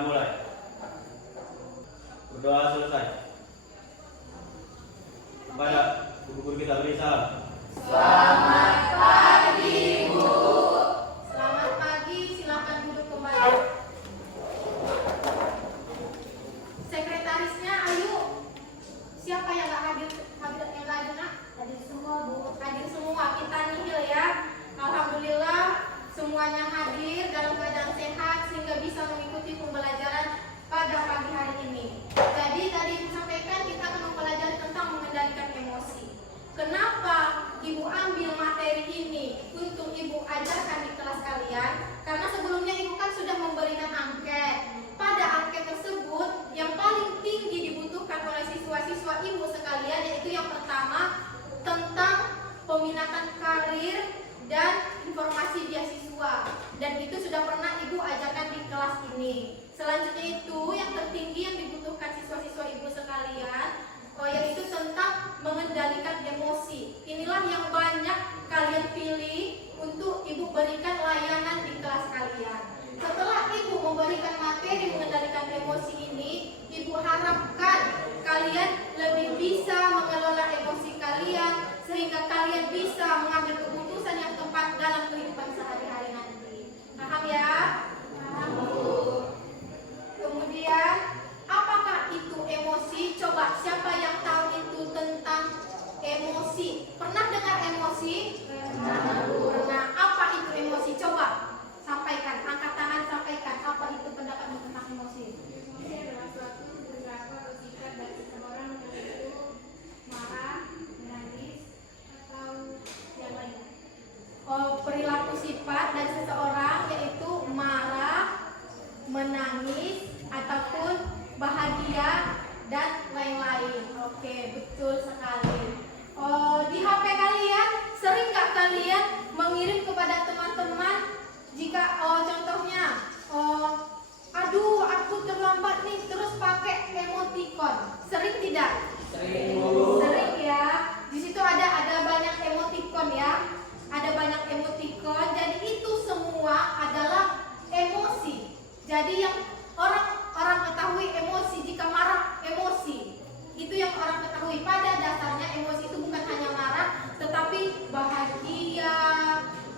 dimulai. Berdoa selesai. Kepada guru-guru kita beri salam. Selamat pagi, Bu. Selamat pagi, silakan duduk kembali. Sekretarisnya, ayo. Siapa yang nggak hadir? Yang nggak hadir, nak? Hadir semua, Bu. Hadir semua, kita nihil ya. Alhamdulillah semuanya hadir dalam keadaan sehat sehingga bisa mengikuti pembelajaran pada pagi hari ini. Jadi tadi Ibu sampaikan kita akan mempelajari tentang mengendalikan emosi. Kenapa Ibu ambil materi ini untuk Ibu ajarkan di kelas kalian? Karena sebelumnya Ibu kan sudah memberikan angket. Pada angket tersebut yang paling tinggi dibutuhkan oleh siswa-siswa Ibu sekalian yaitu yang pertama tentang peminatan karir dan informasi beasiswa. Dan itu sudah pernah Ibu ajarkan di kelas ini. Selanjutnya itu yang tertinggi yang dibutuhkan siswa-siswa Ibu sekalian yaitu tentang mengendalikan emosi. Inilah yang banyak kalian pilih untuk Ibu berikan layanan di kelas kalian. Setelah Ibu memberikan materi mengendalikan emosi ini, Ibu harapkan kalian lebih bisa mengelola emosi kalian sehingga kalian bisa mengambil keputusan yang tepat dalam kehidupan sehari-hari nanti. Paham ya? Paham, Bu. Kemudian, apakah itu emosi? Coba siapa yang tahu itu tentang emosi? Pernah dengar emosi? Pernah. Apa itu emosi? Coba sampaikan, angkat tangan sampaikan. Apa itu pendapatmu tentang emosi? Emosi adalah suatu perilaku atau sikap dari seseorang yang itu marah, menangis, atau yang lain. Perilaku sifat dari seseorang yaitu marah, menangis, ataupun bahagia dan lain-lain. Oke, betul sekali. Di HP kalian sering nggak kalian mengirim kepada teman-teman jika contohnya aduh aku terlambat nih terus pakai emoticon. Sering tidak? Sering. Sering ya. Di situ ada banyak emoticon ya. Ada banyak emoticon. Jadi itu semua adalah emosi. Jadi yang orang ketahui emosi jika marah emosi. Itu yang orang ketahui. Pada dasarnya emosi itu bukan hanya marah, tetapi bahagia,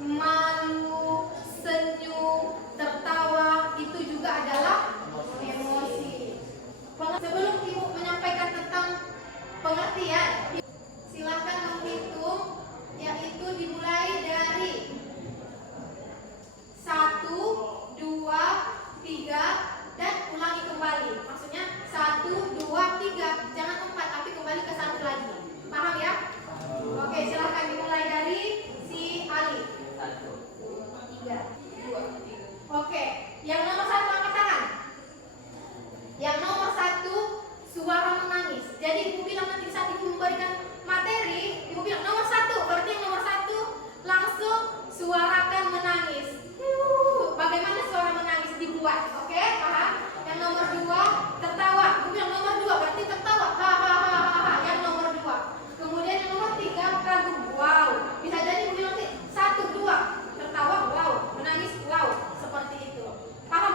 malu, senyum, tertawa itu juga adalah emosi. Sebelum Ibu menyampaikan tentang pengertian, silakan menghitung, yaitu dimulai dari 1, 2, 3 dan ulangi kembali. Maksudnya 1, 2, 3, jangan 4 tapi kembali ke 1 lagi. Paham ya? Oke, silakan dimulai dari si Ali. 3, 2. Oke, yang nomor 1 angkat tangan. Yang nomor 1 suara menangis. Jadi Ibu bilang nanti saat Ibu memberikan materi, Ibu bilang nomor 1, berarti yang nomor 1 langsung suarakan menangis. Bagaimana suara menangis dibuat? Oke, paham? Yang nomor 2 tertawa. Ibu bilang nomor 2 berarti tertawa. Ha. Yang nomor 2. Kemudian yang nomor 3 kagum. Wow. Bisa jadi Ibu bilang 1, 2 tertawa. Wow. Menangis. Wow. Seperti itu. Paham?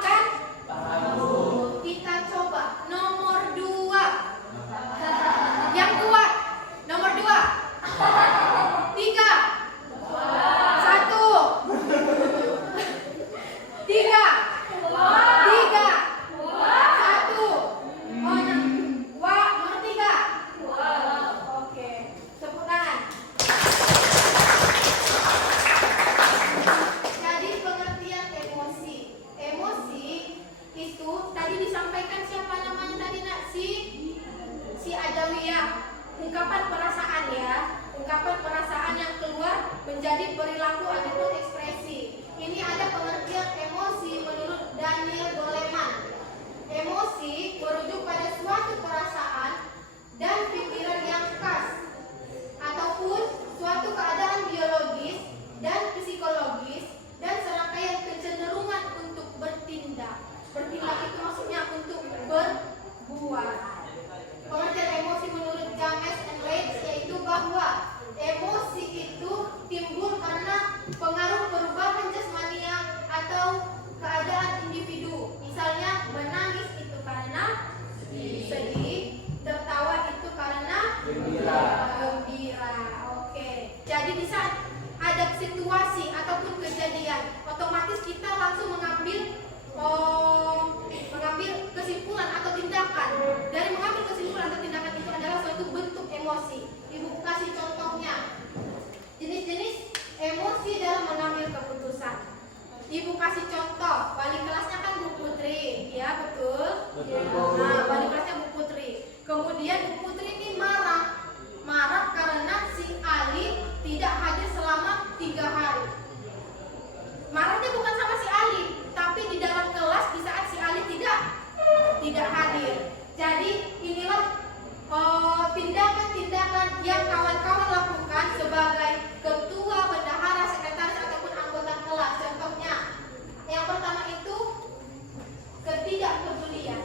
Nah, wali kelasnya Bu Putri. Kemudian Bu Putri ini marah karena si Ali tidak hadir selama 3 hari. Marahnya bukan sama si Ali, tapi di dalam kelas di saat si Ali tidak hadir. Jadi inilah tindakan-tindakan yang kawan-kawan lakukan sebagai ketua, bendahara, sekretaris ataupun anggota kelas. Contohnya, yang pertama itu ketidakpedulian.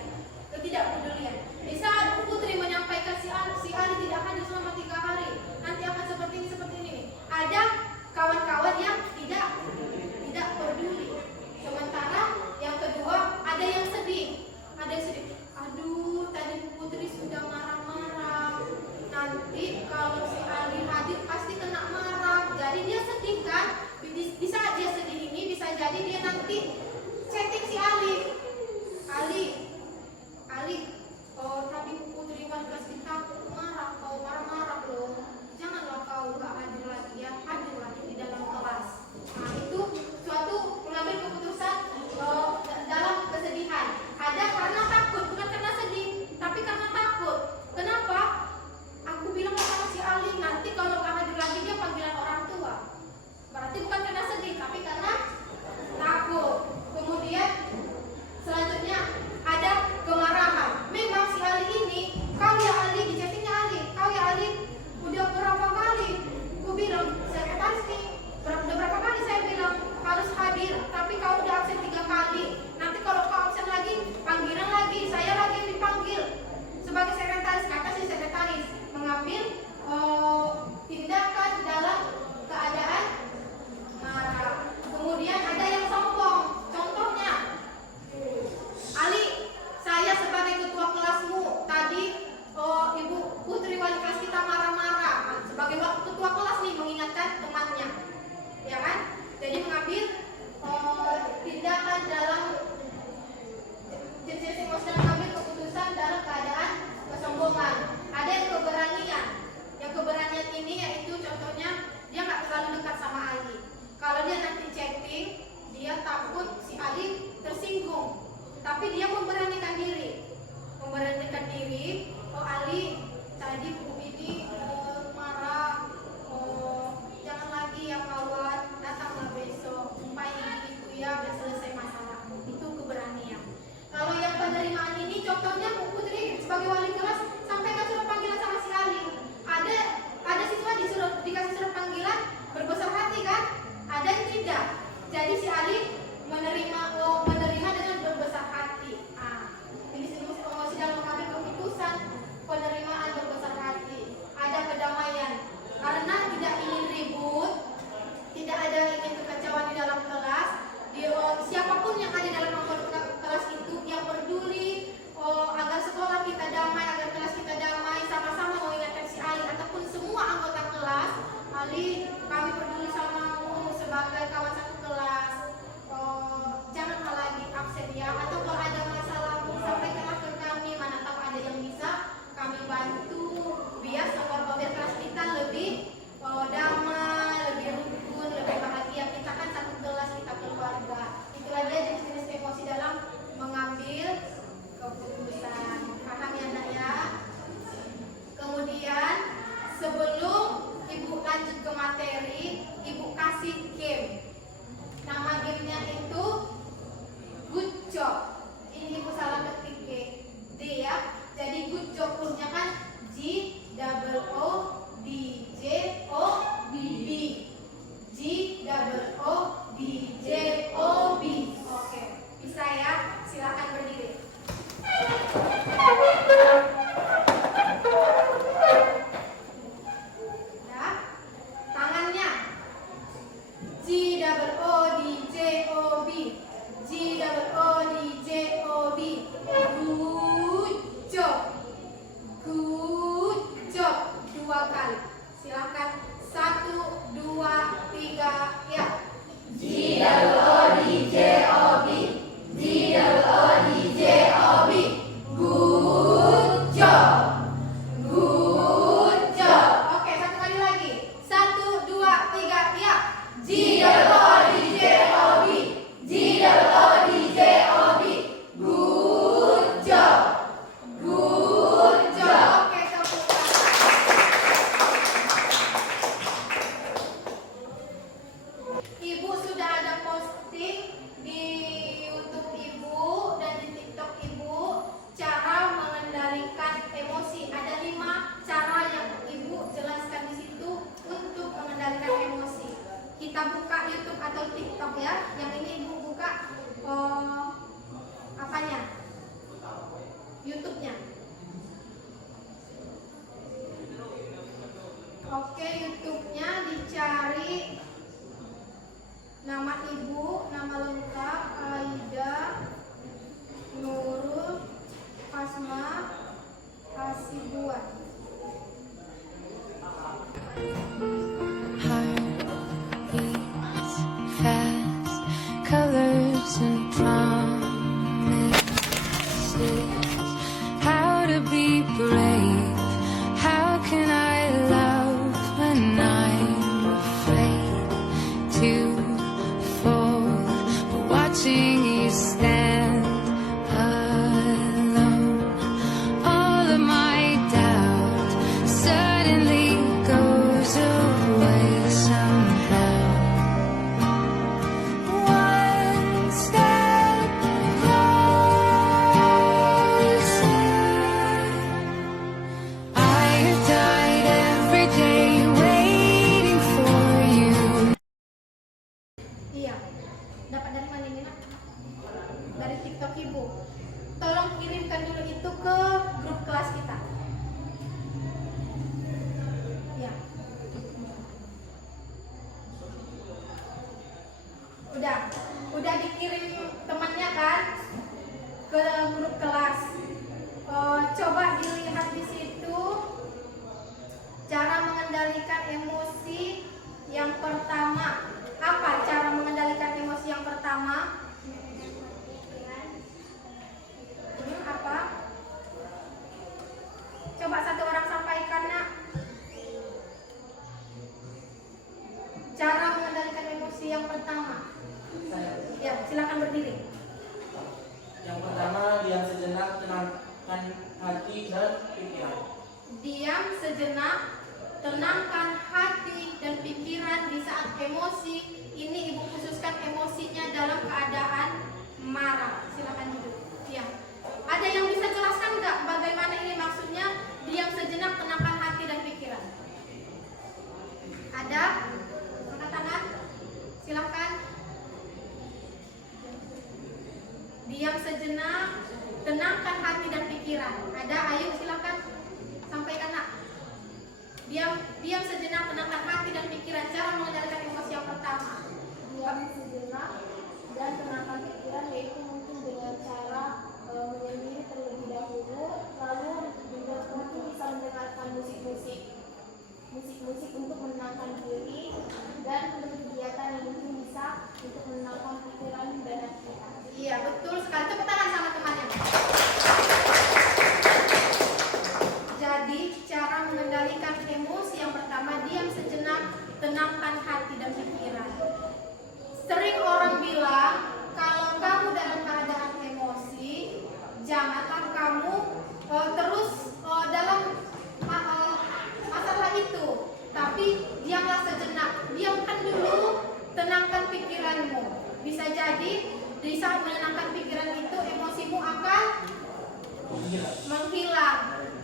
Oke, YouTube-nya dicari nama ibu, nama lengkap Aida Nurul Hasma Hasibuan. Heart beats fast, colors and promises. How to be brave? How can I love when I'm afraid to fall? Watching you stand alone, all of my doubt suddenly goes away somehow. One step closer. I have died every day waiting for you. Iya. Dapat dari mana ini, Nak? Dari TikTok Ibu. Tolong kirimkan dulu itu ke grup kelas kita. Ya. Udah dikirim temannya kan ke grup kelas. Coba dilihat di situ cara mengendalikan emosi yang pertama. Apa cara mengendalikan emosi yang pertama? Apa? Coba satu orang sampaikan, Nak. Cara mengendalikan emosi yang pertama. Ya, silakan berdiri. Yang pertama, diam sejenak, tenangkan hati dan pikiran. Diam sejenak, tenangkan hati dan pikiran di saat emosi. Ini Ibu khususkan emosinya dalam keadaan marah. Silakan duduk. Ya. Ada yang bisa jelaskan nggak bagaimana ini maksudnya diam sejenak, tenangkan hati dan pikiran? Ada? Angkat tangan. Silakan. Diam sejenak, tenangkan hati dan pikiran. Ada? Ayo silakan sampaikan, Nak. Diam sejenak, tenangkan hati dan pikiran. Cara mengendalikan emosi yang pertama. Diam sejenak dan tenangkan pikiran, yaitu mungkin dengan cara menyendiri terlebih dahulu, lalu juga mungkin bisa mendengarkan musik untuk menenangkan diri, dan kegiatan yang mungkin bisa untuk menenangkan pikiran dan hati. Iya, betul sekali. Tepuk tangan sama temannya. Jadi, cara mengendalikan emosi yang pertama, diam sejenak, tenangkan hati dan pikiran. Sering orang bilang, kalau kamu dalam keadaan emosi, janganlah kamu terus dalam masalah itu. Tapi diamlah sejenak, diamkan dulu, tenangkan pikiranmu. Bisa jadi di saat menenangkan pikiran itu emosimu akan menghilang.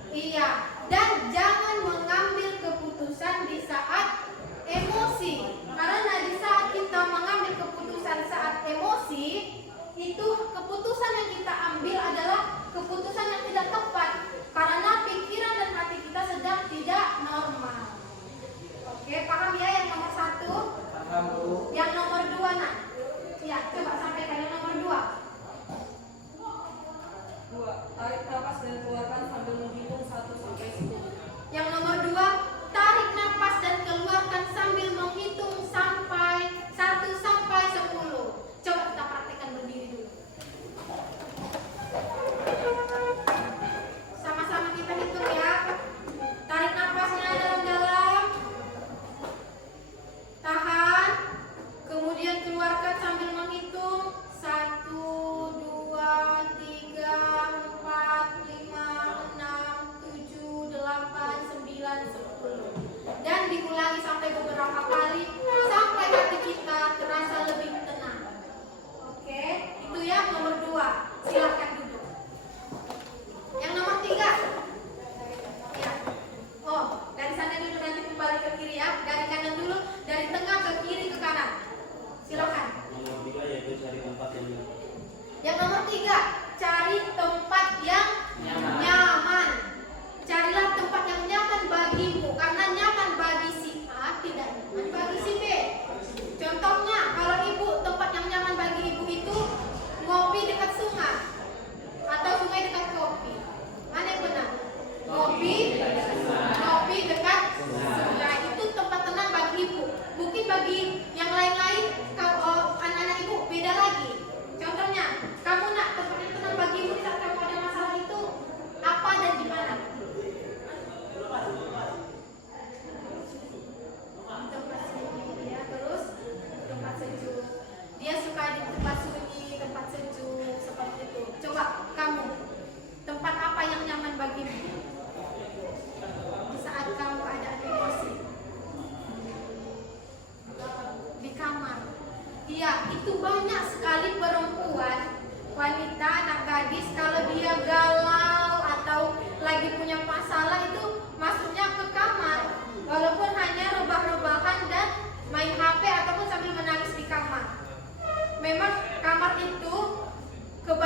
Iya, dan jangan mengambil keputusan di saat emosi. Karena di saat kita mengambil keputusan saat emosi, itu keputusan yang kita ambil adalah keputusan yang tidak tepat. Karena pikiran dan hati kita sedang tidak normal. Oke, paham ya yang nomor 1? Paham, Bu. Yang nomor 2, Nak. Ya, coba sampaikan yang nomor 2. 2. Tarik nafas dan keluarkan sambil menghitung 1 sampai 10. Yang nomor 2, tarik nafas dan keluarkan sambil menghitung sampai 1 sampai 10. Coba kita praktekkan berdiri dulu.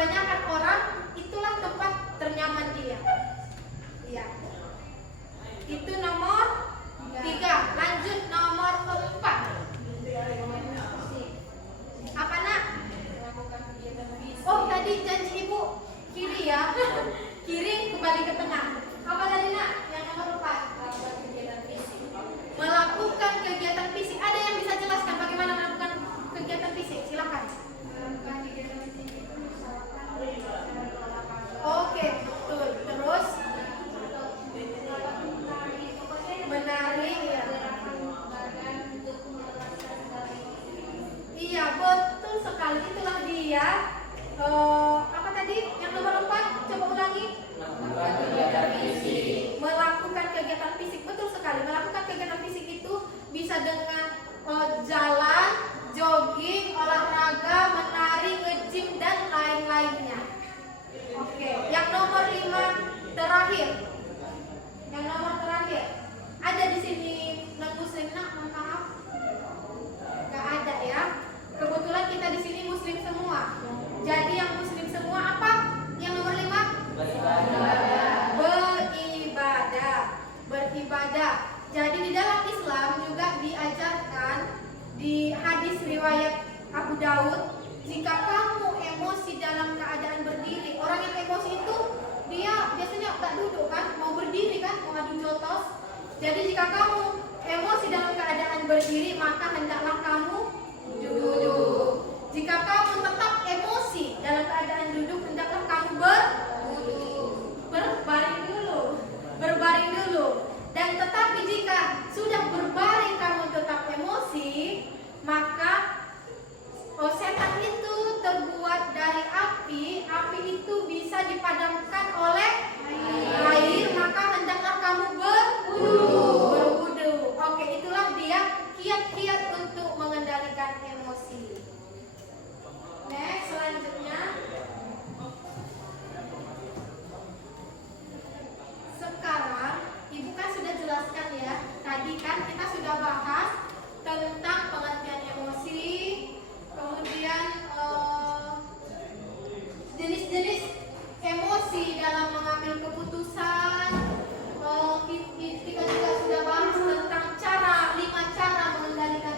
kebanyakan orang itulah tempat ternyaman dia. Iya. Itu nomor 3. Lanjut nomor 4. Apa nak? Oh tadi janji ibu kiri ya. Kiri kembali ke tengah. Apa tadi nak? Yang nomor 4. Melakukan kegiatan fisik. Ada yang bisa jelaskan bagaimana melakukan kegiatan fisik? Silakan. Oke, betul. Terus menari ya. Iya, betul sekali. Itulah dia. Apa tadi? Yang nomor 4, coba ulangi. Melakukan kegiatan fisik. Betul sekali. Melakukan kegiatan fisik itu bisa dengan jalan, jogging, olahraga, menari, nge-gym dan lain-lainnya. Oke, yang nomor 5 terakhir. Yang nomor terakhir. Ada di sini non-muslim nak, mohon maaf. Gak ada ya. Kebetulan kita di sini muslim semua. Jadi yang muslim semua apa? Yang nomor 5? Beribadah. Jadi di dalam Islam juga diajarkan di hadis riwayat Abu Daud, jika kamu emosi dalam keadaan berdiri. Orang yang emosi itu dia biasanya tak duduk kan, mau berdiri kan, mau adu jotos. Jadi jika kamu emosi dalam keadaan berdiri, maka hendaklah kamu duduk. Jika kamu tetap emosi dalam keadaan duduk, hendaklah kamu berbaring dulu. Dan tetapi jika sudah berbaring kamu tetap emosi, maka setan itu terbuat dari api. Api itu bisa dipadamkan oleh air, maka hendaklah kamu berwudu. Oke, itulah dia kiat-kiat untuk mengendalikan emosi. Next, selanjutnya. Sekarang ibu kan sudah jelaskan ya. Tadi kan kita sudah bahas tentang pengertian emosi, kemudian jenis-jenis emosi dalam mengambil keputusan. Kita juga sudah bahas tentang 5 cara mengendalikan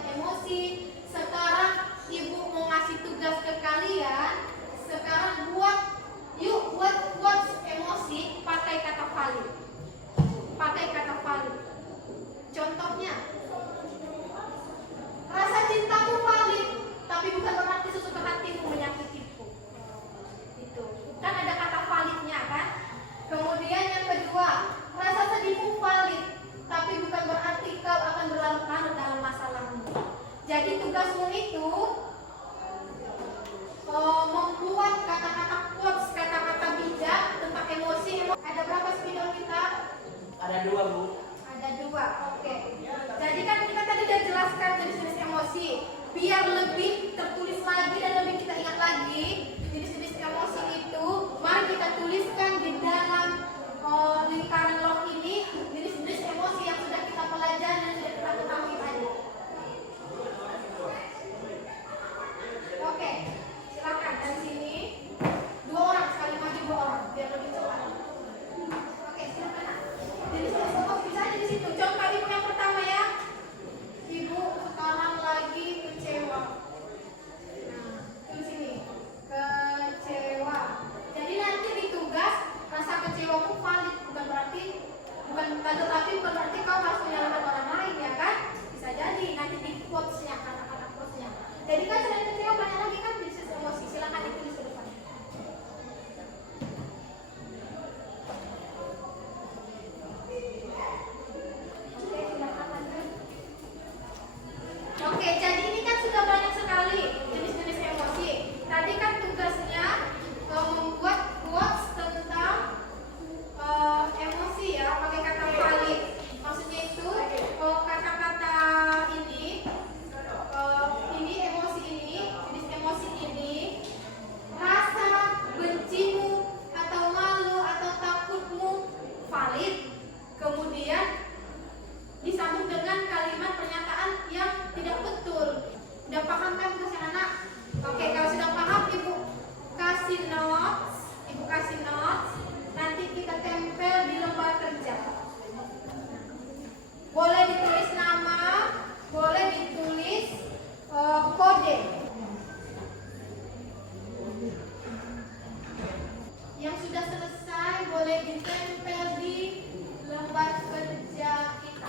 ditempel di lembar kerja kita.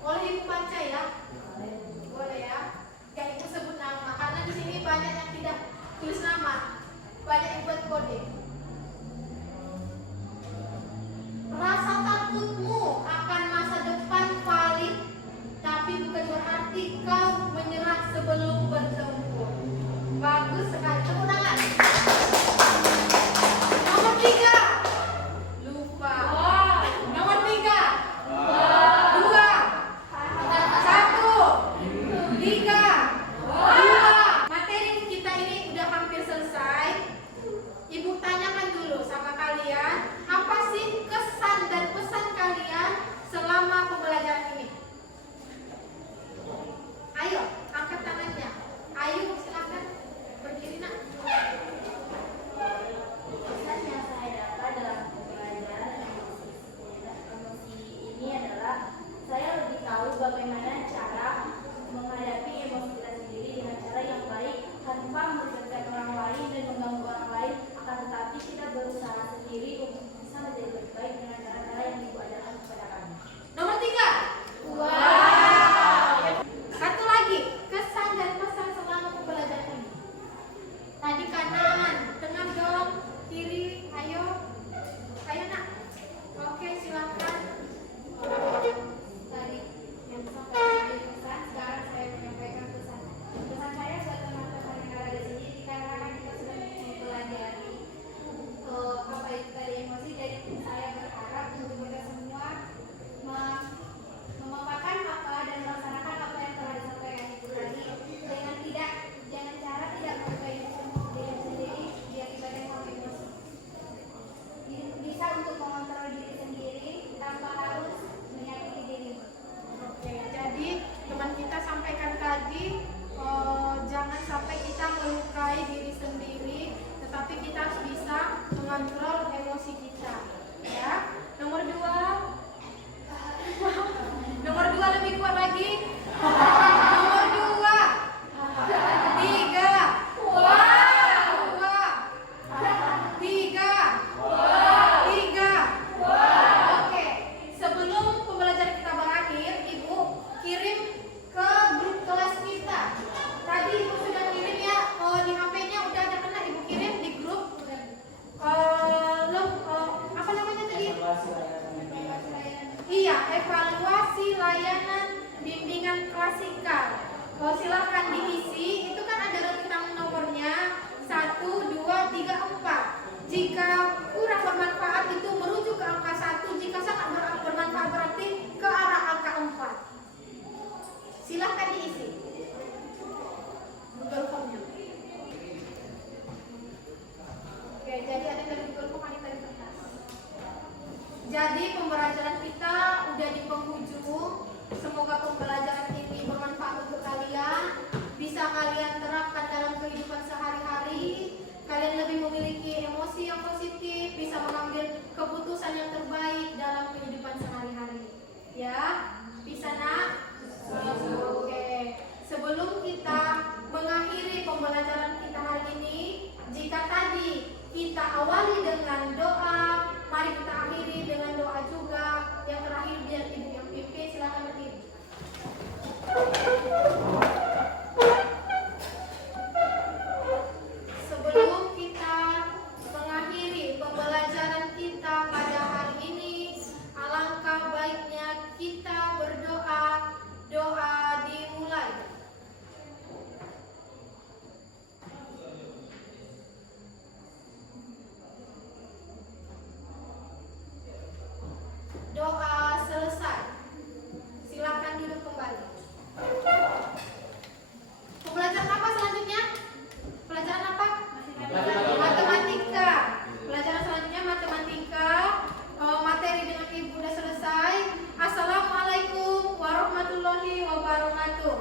Boleh Ibu baca ya? Boleh ya? Yang Ibu sebut nama, karena di sini banyak yang tidak tulis nama, banyak yang buat kode. Rasa takutmu akan masa depan valid, tapi bukan berarti kau menyerah sebelum bertempur. Bagus sekali, tepuk tangan. Nomor 3. Lupa. Nomor 3. 2. 1. 3. 2. Materi kita ini udah hampir selesai. Ibu tanyakan dulu sama kalian, apa sih kesan dan pesan kalian selama pembelajaran ini? Ayo, angkat tangannya. Ayo, silakan berdiri nak. Pesan yang saya dapat dalam pembelajaran emosi ini adalah saya lebih tahu bagaimana cara menghadapi emosi kita sendiri dengan cara yang baik tanpa merugikan orang lain dan mengganggu orang lain, akan tetapi kita berusaha sendiri untuk bisa menjadi lebih baik dengan cara-cara yang Ibu ajarkan kepada kami. Nomor 3. Wow. Satu lagi, kesan dan pesan selama pembelajaran ini. Tadi kanan, tengah dong, kiri, ayo. Ayo nak. Oke, silakan. Tadi yang disampaikan dari pesan, sekarang saya menyampaikan pesan. Pesan saya buat teman-teman yang ada di sini, dikarenakan kita sudah mempelajari apa itu tadi emosi, jadi saya berharap untuk kita semua memaparkan apa dan melaksanakan apa yang telah disampaikan Ibu tadi dengan cara tidak melukai diri sendiri diakibatkan oleh emosi. Bisa untuk mengontrol diri sendiri tanpa harus menyakiti diri. Oke, jadi teman kita sampaikan tadi jangan sampai kita melukai diri sendiri, tetapi kita harus bisa mengontrol emosi kita. Ya. Nomor 2. Nomor 2 lebih kuat lagi. Nomor 2. 3. 3. Oke. Sebelum pembelajaran kita berakhir, Ibu kirim ke grup kelas kita. Tadi Ibu sudah kirim ya, di HP-nya udah ada kena Ibu kirim di grup. Apa namanya tadi? Iya, evaluasi layanan bimbingan klasikal. Silahkan diisi, itu kan ada rentang nomornya 1, 2, 3, 4. Jika kurang bermanfaat itu merujuk ke angka 1, jika sangat bermanfaat berarti ke arah angka 4. Silahkan diisi Google Form-nya. Oke, jadi ada dari Google Form, ada dari kertas. Jadi pembelajaran kita udah di penghujung. Semoga pembelajaran ini bermanfaat untuk kalian, bisa kalian terapkan dalam kehidupan sehari-hari. Kalian lebih memiliki emosi yang positif, bisa mengambil keputusan yang terbaik dalam kehidupan sehari-hari. Ya, bisa nak? Oke. Sebelum kita mengakhiri pembelajaran kita hari ini, jika tadi kita awali dengan doa, mari kita akhiri dengan doa juga. Yang terakhir biar Ibu yang pimpin, silakan berdiri. Sebelum kita mengakhiri pembelajaran kita pada hari ini, alangkah baiknya kita berdoa. Doa dimulai. Doa selesai. Silakan duduk kembali. Pembelajaran apa selanjutnya? Pelajaran apa? Matematika. Pelajaran selanjutnya matematika. Materi dengan Ibu sudah selesai. Assalamualaikum warahmatullahi wabarakatuh.